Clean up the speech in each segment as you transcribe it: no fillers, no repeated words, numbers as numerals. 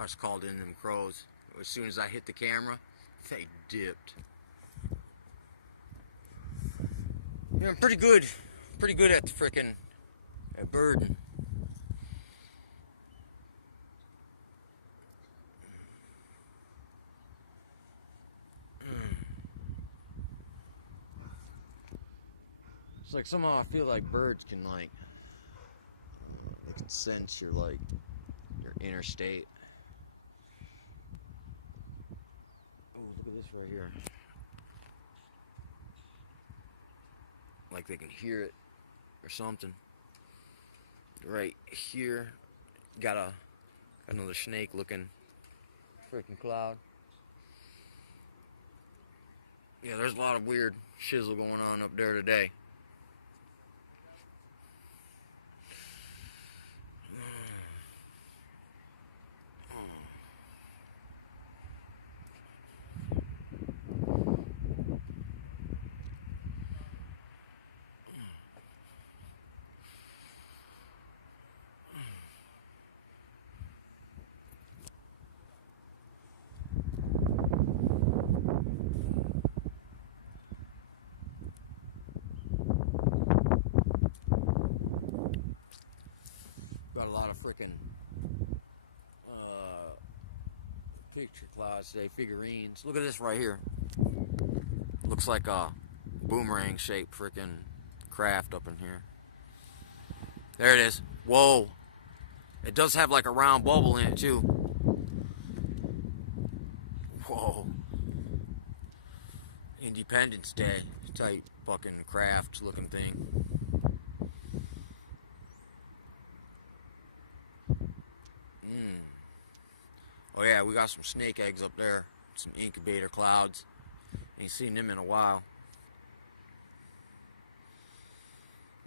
I just called in them crows. As soon as I hit the camera, they dipped. Yeah, I'm pretty good at the frickin' birding. It's like somehow I feel like birds can they can sense your inner state. Oh, look at this right here. Like they can hear it or something. Right here, got another snake looking freaking cloud. Yeah, there's a lot of weird shizzle going on up there today. Got a lot of freaking picture clouds today, figurines. Look at this right here. Looks like a boomerang shaped freaking craft up in here. There it is. Whoa. It does have like a round bubble in it too. Whoa. Independence Day type fucking craft looking thing. Oh yeah, we got some snake eggs up there. Some incubator clouds. Ain't seen them in a while.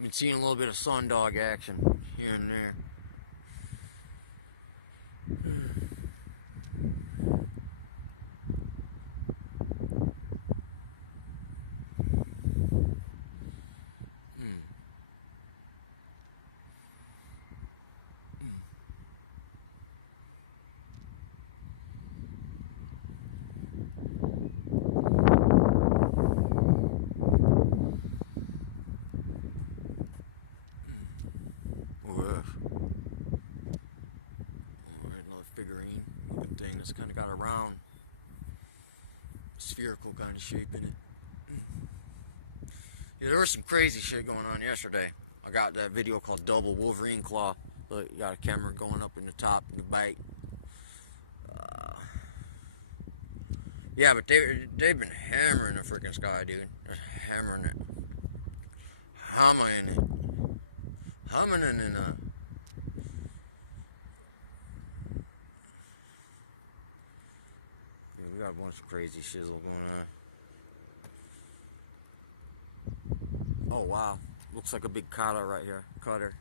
Been seeing a little bit of sundog action here and there. Figurine looking thing that's kind of got a round spherical kind of shape in it. Yeah, there was some crazy shit going on yesterday. I got that video called Double Wolverine Claw. Look, you got a camera going up in the top of the bite. Yeah, but they've been hammering the freaking sky, dude. Just hammering it. Humming it. Humming it in a... We got a bunch of crazy shizzle going on. Oh wow, looks like a big cutter right here. Cutter.